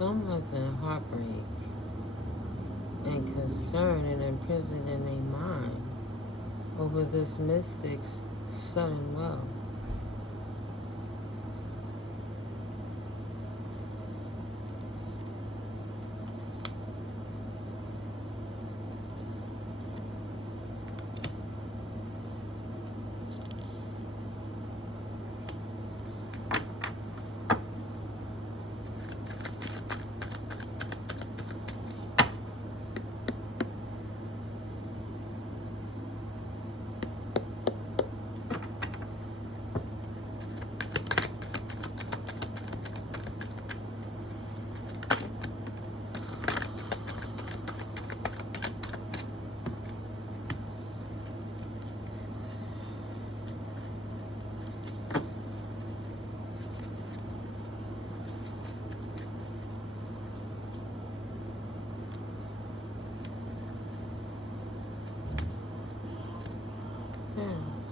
Someone's in heartbreak and concern and imprisoned in their mind over this mystic's sudden wealth.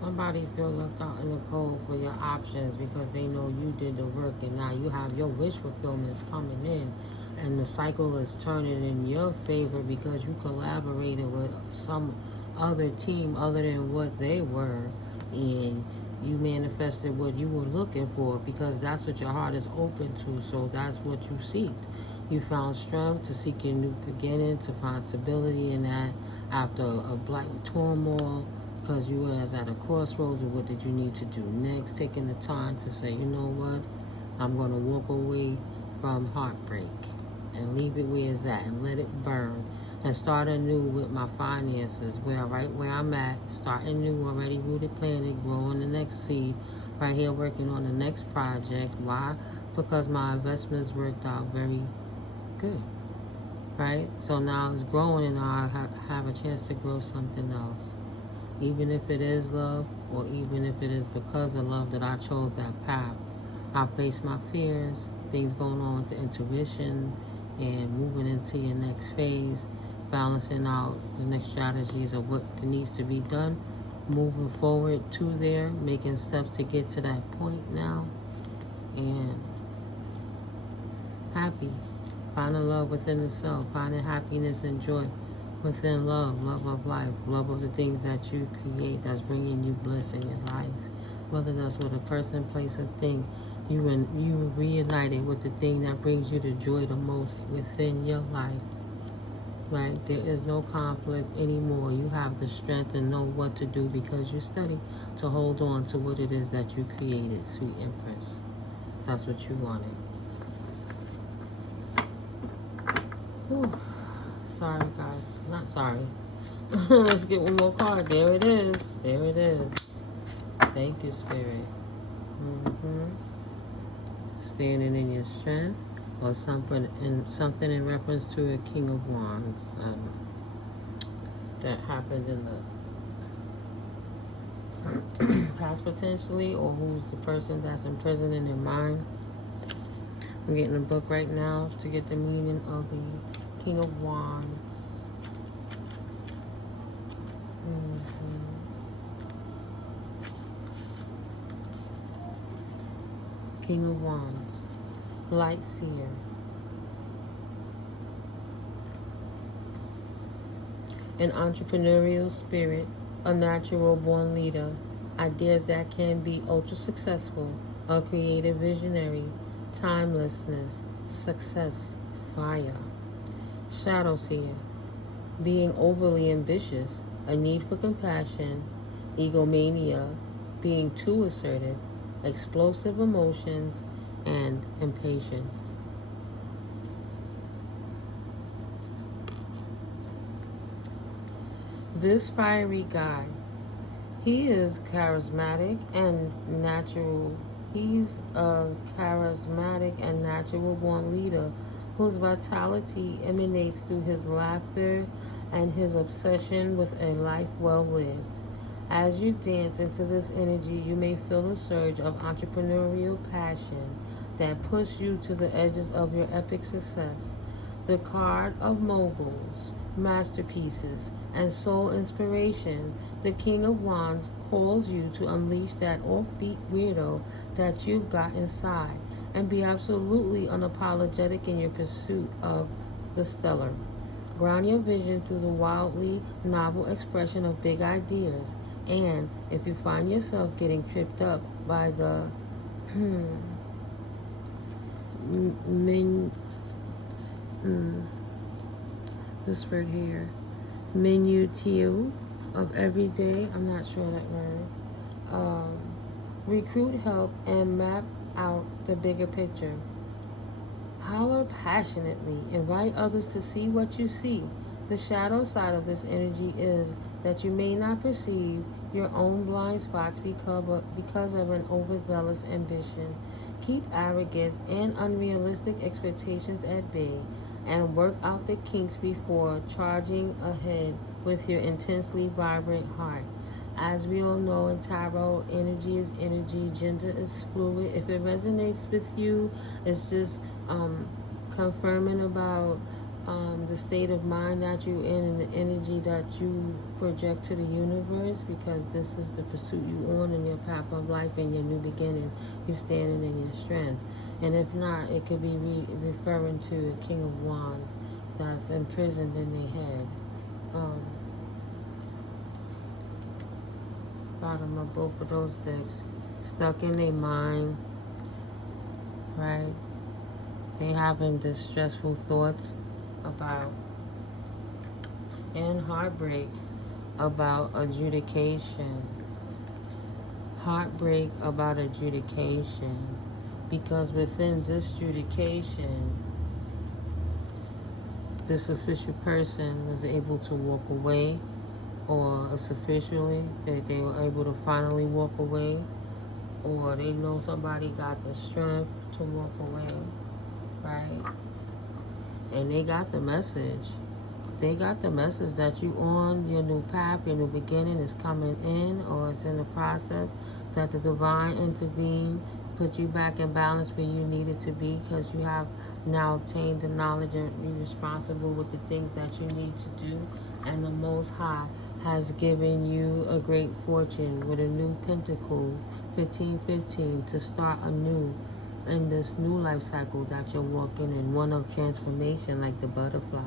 Somebody feel left out in the cold for your options because they know you did the work, and now you have your wish fulfillments coming in, and the cycle is turning in your favor because you collaborated with some other team other than what they were, and you manifested what you were looking for because that's what your heart is open to, so that's what you seek. You found strength to seek your new beginning, to find stability in that after a black turmoil, because you was at a crossroads of what did you need to do next, taking the time to say, you know what, I'm going to walk away from heartbreak and leave it where it's at and let it burn and start anew with my finances, right where I'm at, starting new, already rooted, planted, growing the next seed, right here working on the next project. Why? Because my investments worked out very good, right? So now it's growing and I have a chance to grow something else. Even if it is love, or even if it is because of love that I chose that path. I face my fears, things going on with the intuition, and moving into your next phase, balancing out the next strategies of what needs to be done, moving forward to there, making steps to get to that point now, and happy, finding love within the self, finding happiness and joy within love, love of life, love of the things that you create that's bringing you bliss in your life. Whether that's with a person, place, or thing, you reunited with the thing that brings you the joy the most within your life. Right? There is no conflict anymore. You have the strength and know what to do because you study to hold on to what it is that you created, sweet Empress. That's what you wanted. Whew. Sorry, guys. Not sorry. Let's get one more card. There it is. There it is. Thank you, Spirit. Standing in your strength, or something in reference to a King of Wands that happened in the past potentially, or who's the person that's imprisoned in their mind. I'm getting a book right now to get the meaning of the King of Wands. King of Wands. Light Seer. An entrepreneurial spirit, a natural born leader, ideas that can be ultra successful, a creative visionary, timelessness, success, fire. Shadow Seer, being overly ambitious, a need for compassion, egomania, being too assertive, explosive emotions, and impatience. This fiery guy, he is charismatic and natural. He's a charismatic and natural born leader whose vitality emanates through his laughter and his obsession with a life well lived. As you dance into this energy, you may feel a surge of entrepreneurial passion that pushes you to the edges of your epic success. The card of moguls, masterpieces, and soul inspiration, the King of Wands calls you to unleash that offbeat weirdo that you've got inside and be absolutely unapologetic in your pursuit of the stellar. Ground your vision through the wildly novel expression of big ideas. And if you find yourself getting tripped up by the min, this word here, minutiae of every day, I'm not sure that word, recruit help and map out the bigger picture. Holler passionately. Invite others to see what you see. The shadow side of this energy is that you may not perceive your own blind spots because of an overzealous ambition. Keep arrogance and unrealistic expectations at bay and work out the kinks before charging ahead with your intensely vibrant heart. As we all know in tarot, energy is energy, gender is fluid. If it resonates with you, it's just confirming about the state of mind that you're in and the energy that you project to the universe, because this is the pursuit you on in your path of life and your new beginning. You're standing in your strength. And if not, it could be referring to a King of Wands that's imprisoned in their head. Bottom of both of those decks, stuck in their mind, right? They having distressful thoughts about, and heartbreak about adjudication. Heartbreak about adjudication, because within this adjudication, this official person was able to walk away, or it's officially that they were able to finally walk away, or they know somebody got the strength to walk away, right? And they got the message. They got the message that you on your new path, your new beginning is coming in, or it's in the process, that the divine intervened, put you back in balance where you needed to be, because you have now obtained the knowledge and be responsible with the things that you need to do. And the Most High has given you a great fortune with a new pentacle, 1515, to start anew in this new life cycle that you're walking in, one of transformation, like the butterfly.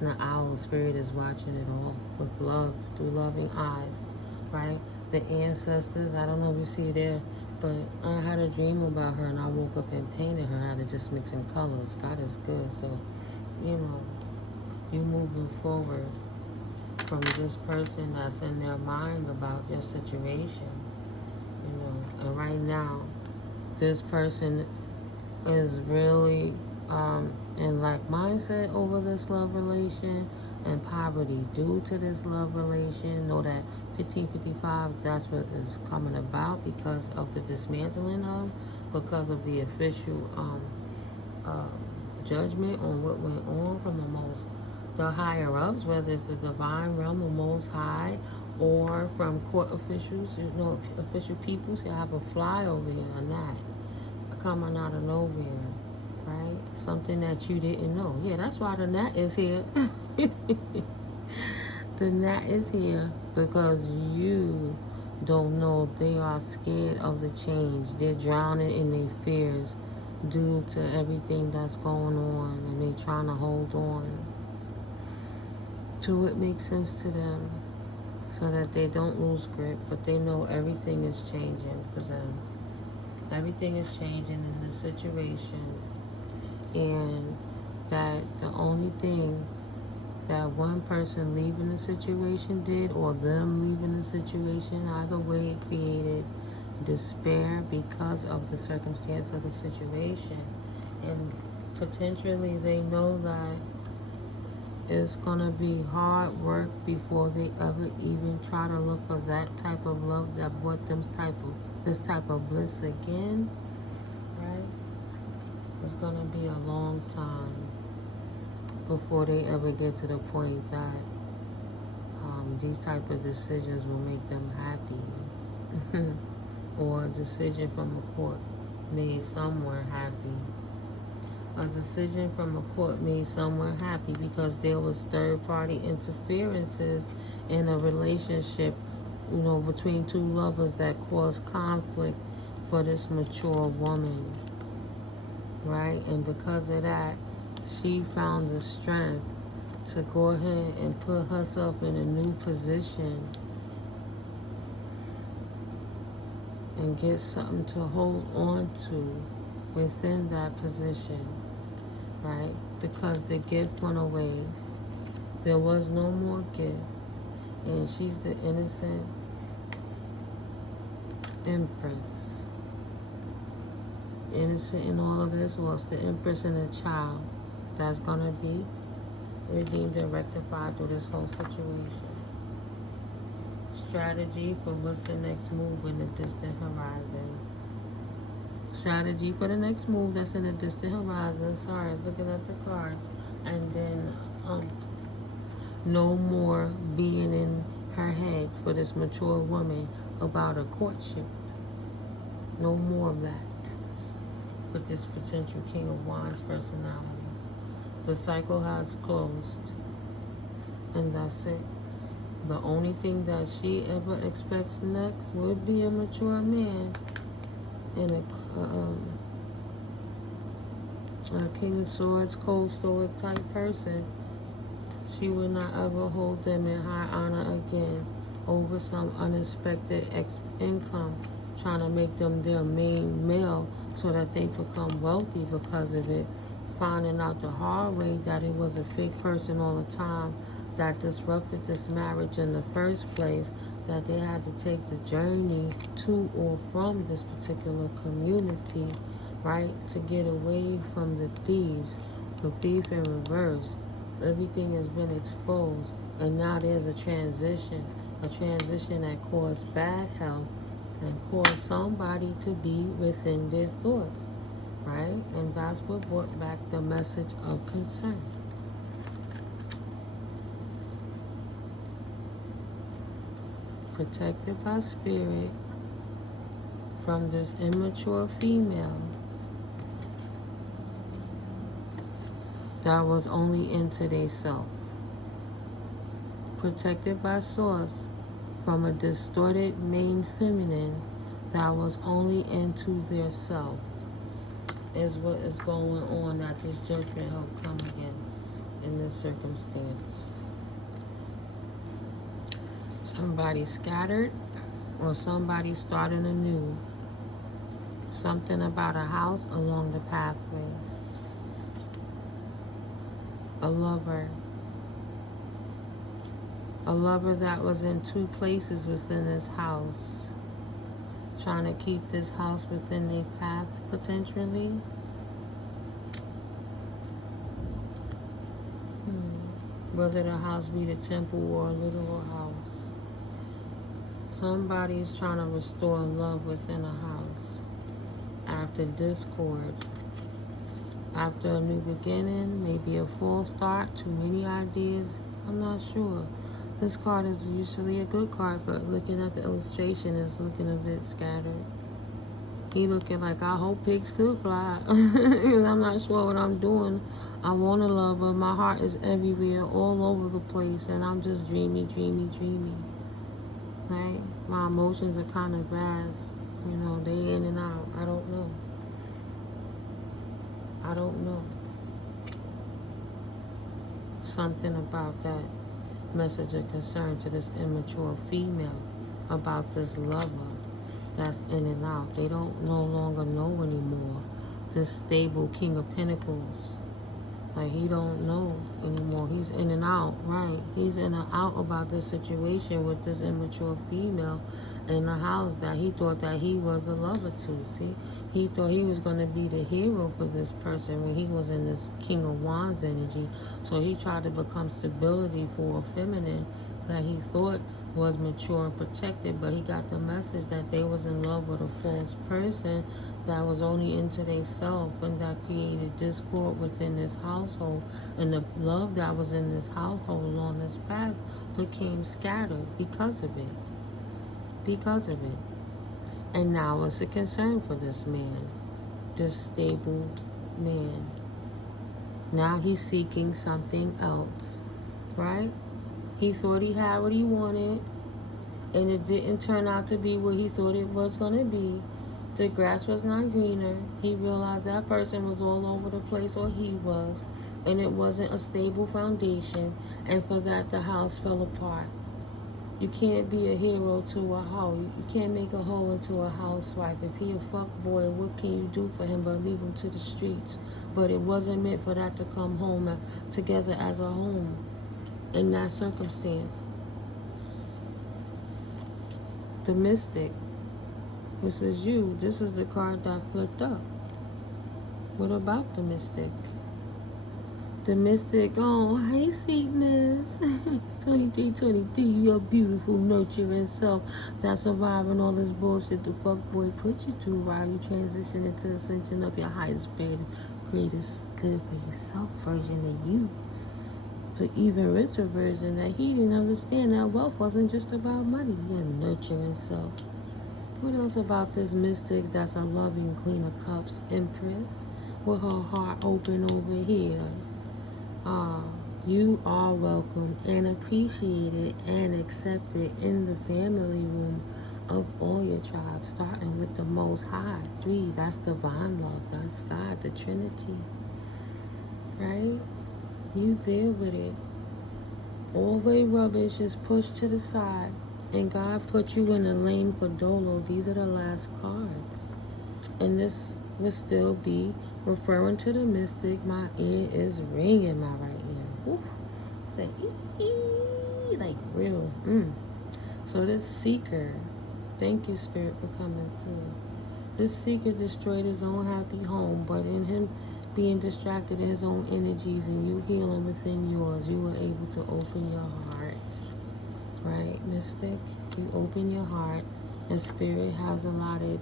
And the owl spirit is watching it all with love, through loving eyes, right? The ancestors, I don't know if you see there, but I had a dream about her and I woke up and painted her out of just mixing colors. God is good. So, you know, you moving forward from this person that's in their mind about your situation, you know. And right now, this person is really in like mindset over this love relation and poverty due to this love relation. Know that 1555, that's what is coming about because of the dismantling of, because of the official judgment on what went on from the higher ups, whether it's the divine realm, the Most High, or from court officials, you know, official people. See, I have a fly over here, a gnat, coming out of nowhere, right? Something that you didn't know. Yeah, that's why the gnat is here. The gnat is here because you don't know. They are scared of the change. They're drowning in their fears due to everything that's going on, and they're trying to hold on to what makes sense to them so that they don't lose grip. But they know everything is changing for them. Everything is changing in this situation, and that the only thing that one person leaving the situation did, or them leaving the situation, either way, it created despair because of the circumstance of the situation. And potentially they know that it's gonna be hard work before they ever even try to look for that type of love that brought them this type of bliss again, right? It's gonna be a long time before they ever get to the point that these type of decisions will make them happy. Or a decision from a court made someone happy. A decision from a court made someone happy because there was third-party interferences in a relationship, you know, between two lovers that caused conflict for this mature woman. right? And because of that, she found the strength to go ahead and put herself in a new position and get something to hold on to within that position, right? Because the gift went away. There was no more gift. And she's the innocent empress. Innocent in all of this was the empress and the child that's going to be redeemed and rectified through this whole situation. Strategy for what's the next move in the distant horizon. Strategy for the next move that's in the distant horizon. Sorry, I was looking at the cards. And then no more being in her head for this mature woman about a courtship. No more of that with this potential King of Wands personality. The cycle has closed, and that's it. The only thing that she ever expects next would be a mature man and a King of Swords, cold stoic type person. She would not ever hold them in high honor again over some unexpected income, trying to make them their main male so that they become wealthy because of it, finding out the hard way that it was a fake person all the time that disrupted this marriage in the first place, that they had to take the journey to or from this particular community, right, to get away from the thieves, the thief in reverse. Everything has been exposed, and now there's a transition that caused bad health and caused somebody to be within their thoughts, right? And that's what brought back the message of concern. Protected by spirit from this immature female that was only into their self. Protected by source from a distorted main feminine that was only into their self is what is going on that this judgment help come against in this circumstance. Somebody scattered or somebody starting anew. Something about a house along the pathway. A lover that was in two places within this house, trying to keep this house within their path potentially. Whether the house be the temple or a literal house. Somebody is trying to restore love within a house after discord. After a new beginning, maybe a full start, too many ideas, I'm not sure. This card is usually a good card, but looking at the illustration, it's looking a bit scattered. He looking like, I hope pigs could fly. I'm not sure what I'm doing. I want to love, but my heart is everywhere, all over the place, and I'm just dreamy. Right? My emotions are kind of vast. You know, they in and out. I don't know. Something about that message of concern to this immature female about this lover that's in and out. They don't no longer know anymore. This stable King of Pentacles. Like, he don't know anymore. He's in and out, right? He's in and out about this situation with this immature female in the house that he thought that he was the lover to. See, he thought he was going to be the hero for this person when he was in this King of Wands energy. So he tried to become stability for a feminine that he thought was mature and protected, but he got the message that they was in love with a false person that was only into their self, and that created discord within this household, and the love that was in this household on this path became scattered because of it. And now it's a concern for this man, this stable man. Now he's seeking something else, right? He thought he had what he wanted, and it didn't turn out to be what he thought it was going to be. The grass was not greener. He realized that person was all over the place, or he was, and it wasn't a stable foundation, and for that the house fell apart. You can't be a hero to a hoe. You can't make a hoe into a housewife. If he a fuck boy, what can you do for him but leave him to the streets? But it wasn't meant for that to come home together as a home in that circumstance. The Mystic. This is you. This is the card that flipped up. What about the Mystic? The Mystic, oh, hey sweetness. 2323, your beautiful, nurturing self that's surviving all this bullshit the fuck boy put you through while you transition into ascension of your highest, greatest good for yourself version of you. For even richer version that he didn't understand that wealth wasn't just about money. Your nurturing self. What else about this Mystic that's a loving Queen of Cups Empress with her heart open over here? You are welcome and appreciated and accepted in the family room of all your tribes, starting with the Most High. 3, that's divine love. That's God, the Trinity. Right? You there with it. All the rubbish is pushed to the side, and God put you in a lane for Dolo. These are the last cards. And this will still be referring to the Mystic. My ear is ringing, my right ear. Woo. Say, ee, like real. So this seeker, thank you, Spirit, for coming through. This seeker destroyed his own happy home, but in him being distracted in his own energies and you healing within yours, you were able to open your heart. Right, Mystic? You open your heart, and Spirit has allotted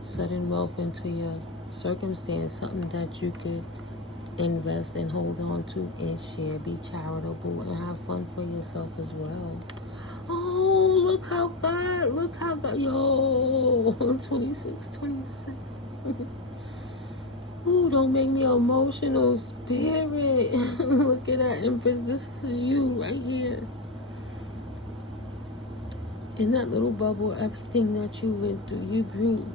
sudden wealth into your circumstance, something that you could invest and hold on to and share, be charitable, and have fun for yourself as well. Oh, look how God, yo, 26. Ooh, don't make me emotional, Spirit. Look at that, Empress. This is you right here. In that little bubble, everything that you went through, you grew.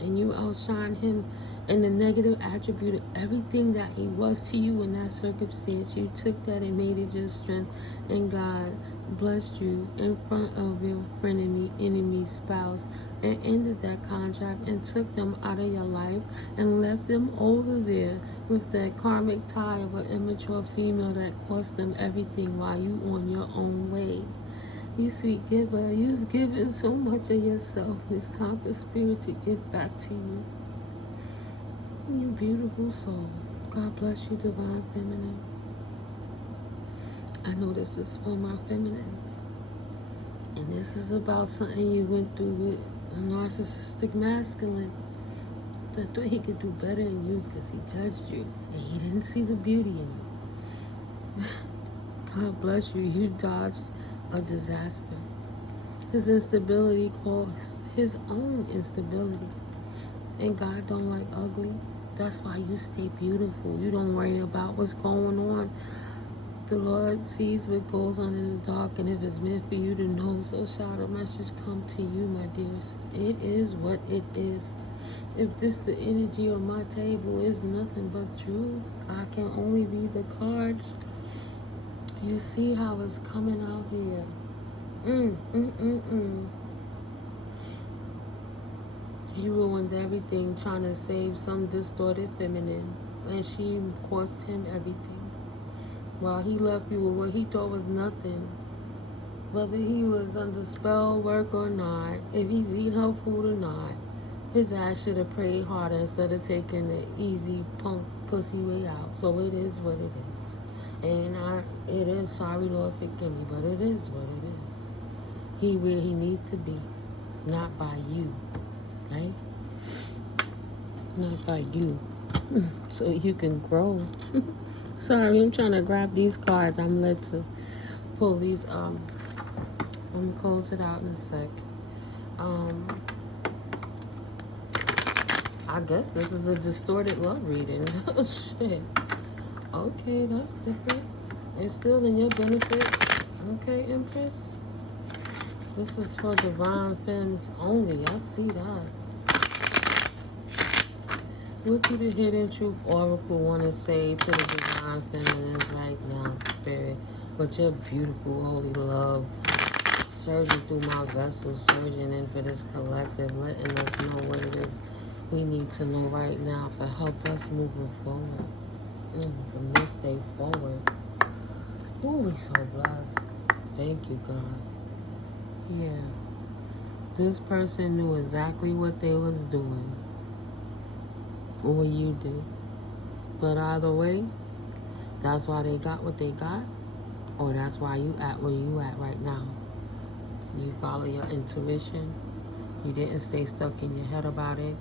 And you outshined him in the negative attribute of everything that he was to you in that circumstance. You took that and made it just strength. And God blessed you in front of your frenemy, enemy, spouse, and ended that contract and took them out of your life and left them over there with that karmic tie of an immature female that cost them everything while you on your own way. You sweet giver, you've given so much of yourself. It's time for Spirit to give back to you. You beautiful soul. God bless you, Divine Feminine. I know this is for my feminines. And this is about something you went through with a narcissistic masculine that thought he could do better than you because he judged you and he didn't see the beauty in you. God bless you. You dodged a disaster. His instability caused his own instability. And God don't like ugly. That's why you stay beautiful. You don't worry about what's going on. The Lord sees what goes on in the dark, and if it's meant for you to know, so shall the message come to you, my dears. It is what it is. If this the energy on my table is nothing but truth, I can only read the cards. You see how it's coming out here. He ruined everything trying to save some distorted feminine, and she cost him everything. While he left you with what he thought was nothing, whether he was under spell work or not, if he's eating her food or not, his ass should have prayed harder instead of taking the easy punk pussy way out. So it is what it is. And it is, sorry Lord, forgive me, but it is what it is. He where he needs to be, not by you, right? Not by you. So you can grow. Sorry, I'm trying to grab these cards. I'm led to pull these. I'm gonna close it out in a sec. I guess this is a distorted love reading. Oh shit. Okay, that's different. It's still in your benefit. Okay, Empress. This is for divine femmes only. I see that. What do the Hidden Truth Oracle want to say to the Divine Feminines right now, Spirit? But your beautiful, holy love surging through my vessel, surging in for this collective, letting us know what it is we need to know right now to help us moving forward. From this day forward. Ooh, we so blessed. Thank you, God. Yeah. This person knew exactly what they was doing. Or you did. But either way, that's why they got what they got. Or that's why you at where you at right now. You follow your intuition. You didn't stay stuck in your head about it.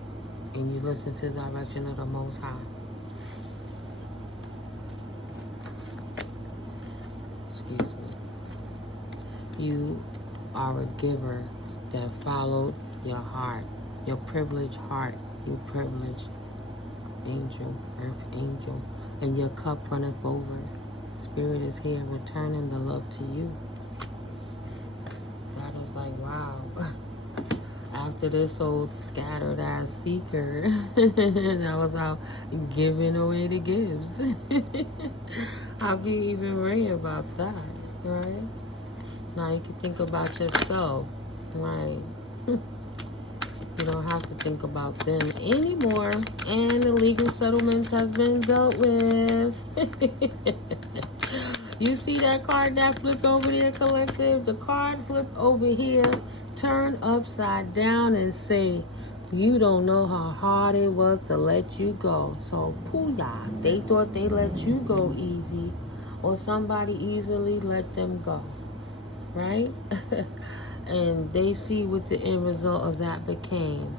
And you listen to the direction of the Most High. Excuse me. You are a giver that followed your heart. Your privileged heart. You privileged angel, earth angel. And your cup runneth over. Spirit is here returning the love to you. That is like, wow. After this old scattered ass seeker that was out giving away the gifts. How can you even worry about that, right? Now you can think about yourself, right? You don't have to think about them anymore. And the legal settlements have been dealt with. You see that card that flipped over there, collective? The card flipped over here, turn upside down and say, you don't know how hard it was to let you go. So, pooyah, they thought they let you go easy, or somebody easily let them go, right? And they see what the end result of that became.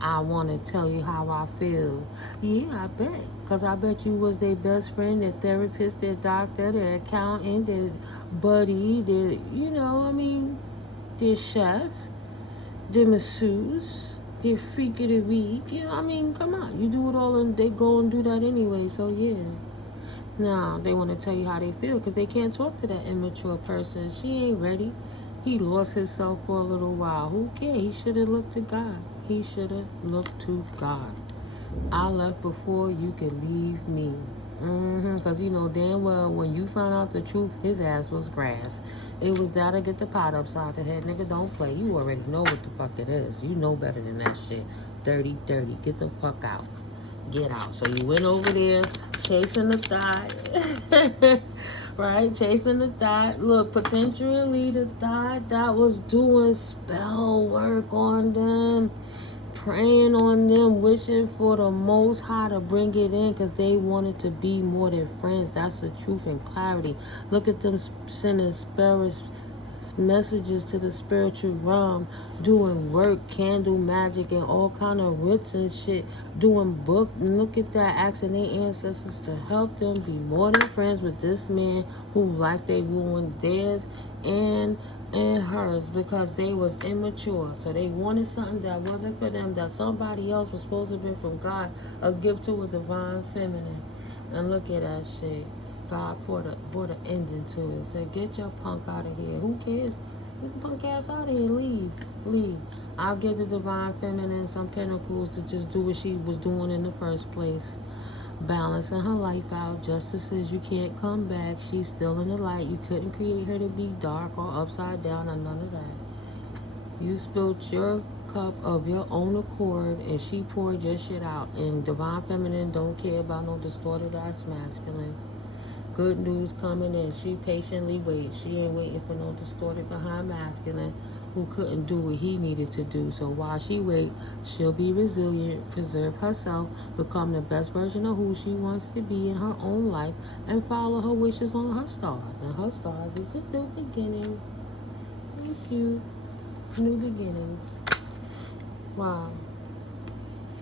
I want to tell you how I feel. Yeah, I bet. Because I bet you was their best friend, their therapist, their doctor, their accountant, their buddy, their, you know, I mean, their chef, their masseuse, their freak of the week. You know, I mean, come on. You do it all and they go and do that anyway. So, yeah. Now, they want to tell you how they feel because they can't talk to that immature person. She ain't ready. He lost himself for a little while. Who cares? He should have looked to God. He should have looked to God. I left before you could leave me. Because you know damn well when you found out the truth, his ass was grass. It was that'll get the pot upside the head. Nigga, don't play. You already know what the fuck it is. You know better than that shit. Dirty, dirty. Get the fuck out. Get out. So you went over there chasing the thought. Right? Chasing the thought. Look, potentially the thought that was doing spell work on them, praying on them, wishing for the Most High to bring it in because they wanted to be more than friends. That's the truth and clarity. Look at them sending messages to the spiritual realm, doing work, candle magic, and all kind of rituals and shit, doing book. And look at that, asking their ancestors to help them be more than friends with this man who like they ruined theirs and hers because they was immature. So they wanted something that wasn't for them, that somebody else was supposed to be from God, a gift to a divine feminine. And look at that shit. God brought an ending to it. Said, get your punk out of here. Who cares? Get the punk ass out of here. Leave. I'll give the divine feminine some pentacles to just do what she was doing in the first place. Balancing her life out. Justice says you can't come back. She's still in the light. You couldn't create her to be dark or upside down or none of that. You spilled your cup of your own accord and she poured your shit out. And divine feminine don't care about no distorted ass masculine. Good news coming in. She patiently waits. She ain't waiting for no distorted behind masculine who couldn't do what he needed to do. So while she waits, she'll be resilient, preserve herself, become the best version of who she wants to be in her own life, and follow her wishes on her stars. And her stars is a new beginning. Thank you. New beginnings. Wow.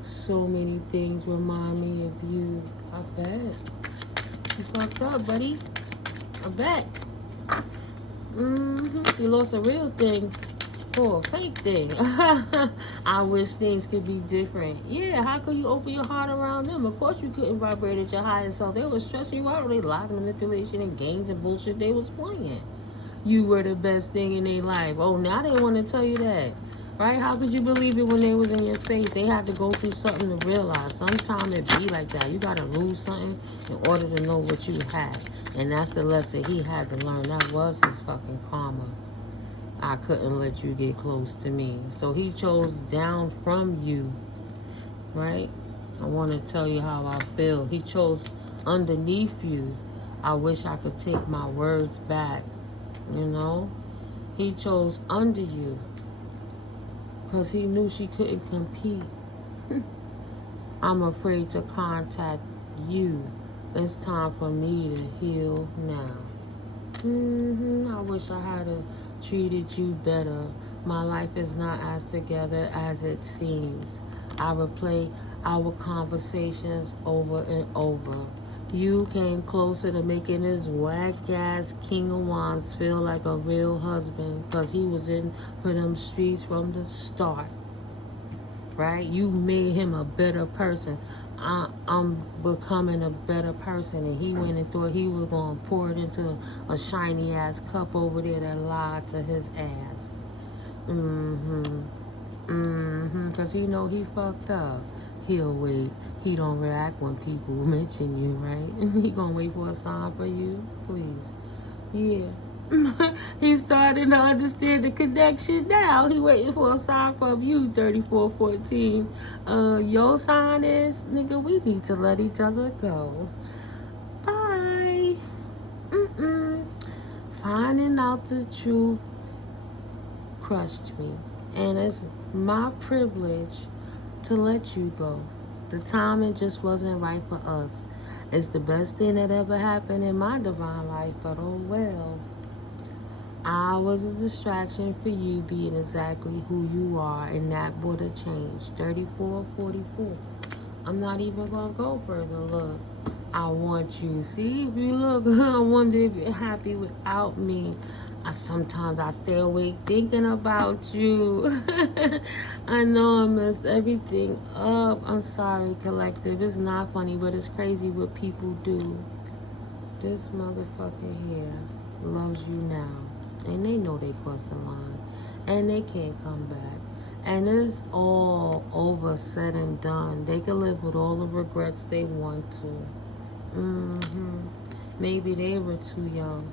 So many things remind me of you. I bet. You fucked up, buddy. I bet. You lost a real thing for a fake thing. I wish things could be different. Yeah, how could you open your heart around them? Of course you couldn't vibrate at your highest self. They were stressing you out. They lies, manipulation, and games and bullshit they was playing. You were the best thing in their life. Oh, now they want to tell you that. Right? How could you believe it when they was in your face? They had to go through something to realize. Sometimes it be like that. You got to lose something in order to know what you had. And that's the lesson he had to learn. That was his fucking karma. I couldn't let you get close to me. So he chose down from you. Right? I want to tell you how I feel. He chose underneath you. I wish I could take my words back. You know? He chose under you. Because he knew she couldn't compete. I'm afraid to contact you. It's time for me to heal now. I wish I had treated you better. My life is not as together as it seems. I replay our conversations over and over. You came closer to making this whack-ass King of Wands feel like a real husband because he was in for them streets from the start. Right? You made him a better person. I'm becoming a better person. And he went and thought he was going to pour it into a shiny-ass cup over there that lied to his ass. Because he know he fucked up. He'll wait. He don't react when people mention you, right? He gonna wait for a sign for you? Please. Yeah. He's starting to understand the connection now. He waiting for a sign from you, 3414. Your sign is, nigga, we need to let each other go. Bye. Finding out the truth crushed me. And it's my privilege to let you go. The timing just wasn't right for us. It's the best thing that ever happened in my divine life, but oh well. I was a distraction for you being exactly who you are, and that would have changed. 3444. I'm not even gonna go further. Look, I want you. See, if you look, I wonder if you're happy without me. Sometimes I stay awake thinking about you. I know I messed everything up. I'm sorry, collective. It's not funny, but it's crazy what people do. This motherfucker here loves you now. And they know they crossed the line. And they can't come back. And it's all over, said and done. They can live with all the regrets they want to. Maybe they were too young.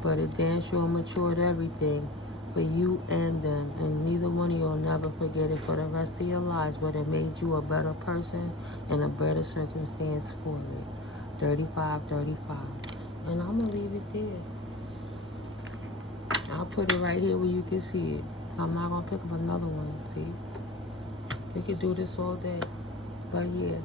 But it damn sure matured everything for you and them. And neither one of you will never forget it for the rest of your lives. But it made you a better person and a better circumstance for it. 3535. And I'm going to leave it there. I'll put it right here where you can see it. I'm not going to pick up another one, see? We could do this all day. But yeah,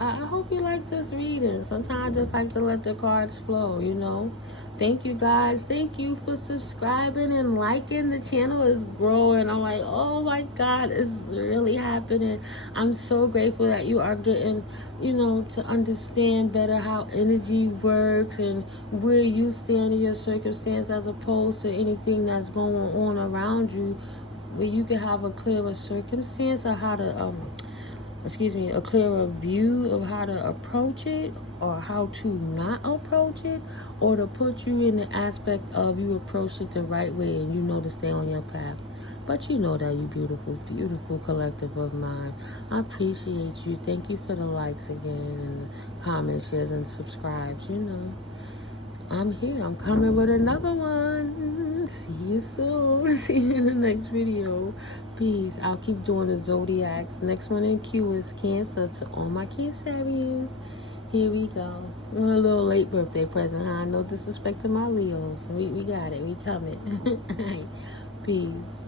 I hope you like this reading. Sometimes I just like to let the cards flow, you know? Thank you guys. Thank you for subscribing and liking. The channel is growing. I'm like, oh my God, it's really happening. I'm so grateful that you are getting, you know, to understand better how energy works and where you stand in your circumstance as opposed to anything that's going on around you, where you can have a clearer circumstance of how to, a clearer view of how to approach it or how to not approach it, or to put you in the aspect of you approach it the right way and you know to stay on your path. But you know that you beautiful, beautiful collective of mine. I appreciate you. Thank you for the likes again and the comments, shares, and subscribes. You know, I'm here. I'm coming with another one. See you soon. See you in the next video. Peace. I'll keep doing the zodiacs. Next one in queue is Cancer. To all my Cancerians, here we go. A little late birthday present, huh? No disrespect to my Leos. We got it. We coming. Peace.